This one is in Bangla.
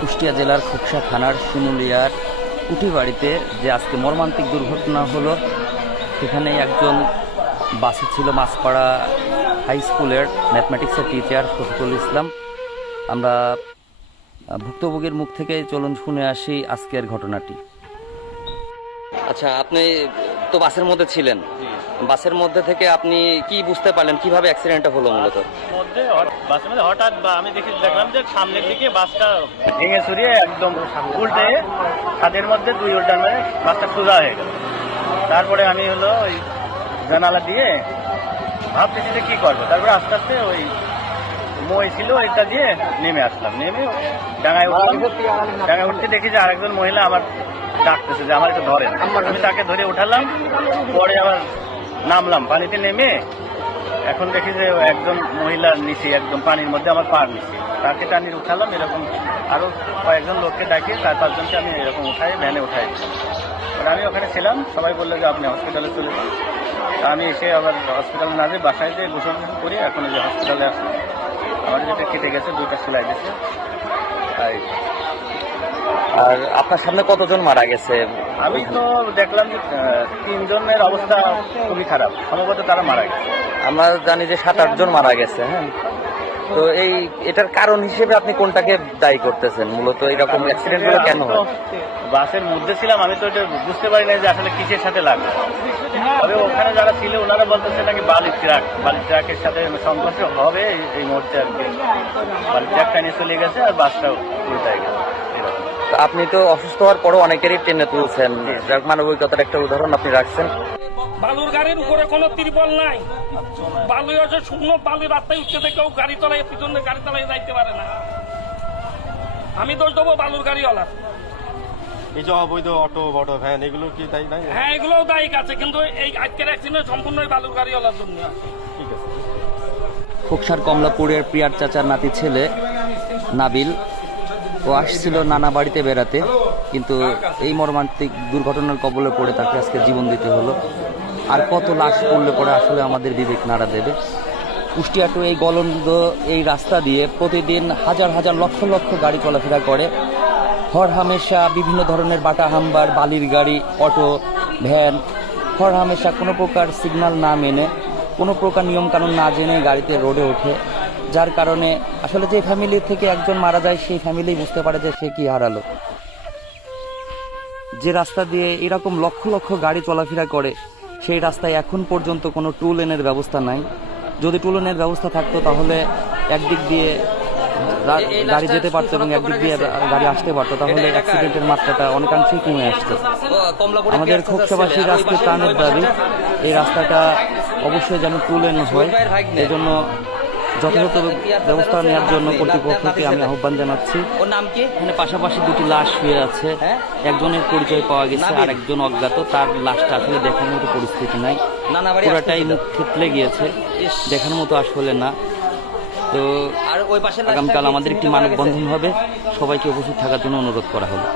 কুষ্টিয়া জেলার খোকসা থানার শিমুলিয়ার কুঠিবাড়িতে যে আজকে মর্মান্তিক দুর্ঘটনা হলো, সেখানে একজন বাসে ছিল মাছপাড়া হাই স্কুলের ম্যাথমেটিক্সের টিচার শফিকুল ইসলাম। আমরা ভুক্তভোগীর মুখ থেকে চলুন শুনে আসি আজকের ঘটনাটি। আচ্ছা, আপনি তো বাসের মধ্যে ছিলেন, বাসের মধ্যে থেকে আপনি কি বুঝতে পারলেন কিভাবে অ্যাক্সিডেন্টটা হলো? মূলত বাসের মধ্যে হঠাৎ আমি দেখলাম যে সামনের দিকে বাসটা ভেঙে ছড়িয়ে একদম উল্টে ছাদের মধ্যে দুই উল্টার মানে বাসটা সোজা হয়ে গেল। তারপরে আমি ওই জানালা দিয়ে ভাবতেছি যে কি করবো, তারপরে আস্তে আস্তে ওই মই ছিল এটা দিয়ে নেমে আসলাম। নেমে ডাঙায় উঠতে দেখি যে আরেকজন মহিলা আমার ডাকতেছে যে আমার একটু ধরেন। আমি তাকে ধরে উঠালাম, পরে আবার নামলাম পানিতে। নেমে এখন দেখি যে একজন মহিলার নিচে একদম পানির মধ্যে আমার পার নিচে, তাকে টানিয়ে উঠালাম। এরকম আরো কয়েকজন লোককে ডাকিয়ে 4-5 জনকে আমি এরকম উঠাই ভ্যানে উঠাই দিলাম। আমি ওখানে ছিলাম, সবাই বললো যে আপনি হসপিটালে চলে যান। আমি এসে আবার হসপিটালে না যেয়ে বাসায় যেয়ে গোসল করি। এখন যে হসপিটালে আসলাম, আমার যেটা কেটে গেছে, 2টা সেলাই দিয়েছে। আর আপনার সামনে কতজন মারা গেছে? আমি তো দেখলাম যে 3 জনের অবস্থা খুবই খারাপ, সম্ভবত তারা মারা গেছে। আমরা জানি যে 7-8 জন মারা গেছে। হ্যাঁ, তো এটার কারণ হিসেবে আপনি কোনটাকে দায়ী করতেছেন? মূলত এরকম অ্যাক্সিডেন্ট গুলো কেন হয়? বাসের মধ্যে ছিলাম, আমি তো এটা বুঝতে পারি না যে আসলে কিসের সাথে লাগবে। তবে ওখানে যারা ছিল ওনারা বলতেছে নাকি বালির ট্রাকের সাথে সংঘর্ষ হবে এই মুহূর্তে। আর কি বালির ট্রাকটা নিয়ে চলে গেছে আর বাসটাও উল্টায় গেছে। আপনি তো অসুস্থ হওয়ার পরও অনেকেরই ট্রেনে তুলছেন, মানবিকতার একটা উদাহরণ আপনি রাখছেন। বালুর গাড়ির উপরে কোনো ত্রিপল নাই, বালু আছে শূন্য, বালু রাস্তায় উঠতে কেউ গাড়ি তলায় পিছনে গাড়ি তলায় যাইতে পারে না। আমি দোষ দেবো বালুর গাড়িওয়ালা। এই যে অবৈধ অটো বটো ভ্যান এগুলো কি তাই নাই? হ্যাঁ, এগুলোও দায়িক আছে, কিন্তু এই আজকের অ্যাক্সিডেন্ট সম্পূর্ণই বালুর গাড়িওয়ালার জন্য। ঠিক আছে। খোকসার কমলাপুরের প্রিয়ার চাচার নাতি ছেলে নাবিল ও আসছিল নানা বাড়িতে বেড়াতে, কিন্তু এই মর্মান্তিক দুর্ঘটনার কবলে পড়ে তাকে আজকে জীবন দিতে হলো। আর কত লাশ পড়লে পড়ে আসলে আমাদের বিবেক নাড়া দেবে। কুষ্টিয়া টু এই গলন্দ এই রাস্তা দিয়ে প্রতিদিন হাজার হাজার লক্ষ লক্ষ গাড়ি চলাফেরা করে। হরহামেশা বিভিন্ন ধরনের বাটা হাম্বার, বালির গাড়ি, অটো, ভ্যান হরহামেশা কোনো প্রকার সিগন্যাল না মেনে, কোনো প্রকার নিয়মকানুন না জেনে গাড়িতে রোডে ওঠে, যার কারণে আসলে যে ফ্যামিলি থেকে একজন মারা যায় সেই ফ্যামিলি বুঝতে পারে যে সে কি হারালো। যে রাস্তা দিয়ে এরকম লক্ষ লক্ষ গাড়ি চলাফেরা করে সেই রাস্তায় এখন পর্যন্ত কোনো টু লেনের ব্যবস্থা নাই। যদি টু লেনের ব্যবস্থা থাকতো তাহলে একদিক দিয়ে গাড়ি যেতে পারতো এবং একদিক দিয়ে গাড়ি আসতে পারতো, তাহলে অ্যাক্সিডেন্টের মাত্রাটা অনেকাংশেই কমে আসতো। আমাদের খোকসাবাসীর আজকে প্রাণের দাবি এই রাস্তাটা অবশ্যই যেন টু লেন হয়। এজন্য যথাযথ ব্যবস্থা নেওয়ার জন্য কর্তৃপক্ষকে আমি আহ্বান জানাচ্ছি। এখানে পাশাপাশি 2টি লাশ শুয়ে আছে, একজনের পরিচয় পাওয়া গেছে আর একজন অজ্ঞাত। তার লাশটা আসলে দেখার মতো পরিস্থিতি নাই, পুরাটাই মুখ থেতলে গিয়েছে, দেখার মতো আসলে না। তো আগামীকাল আমাদের একটি মানববন্ধন হবে, সবাইকে উপস্থিত থাকার জন্য অনুরোধ করা হলো।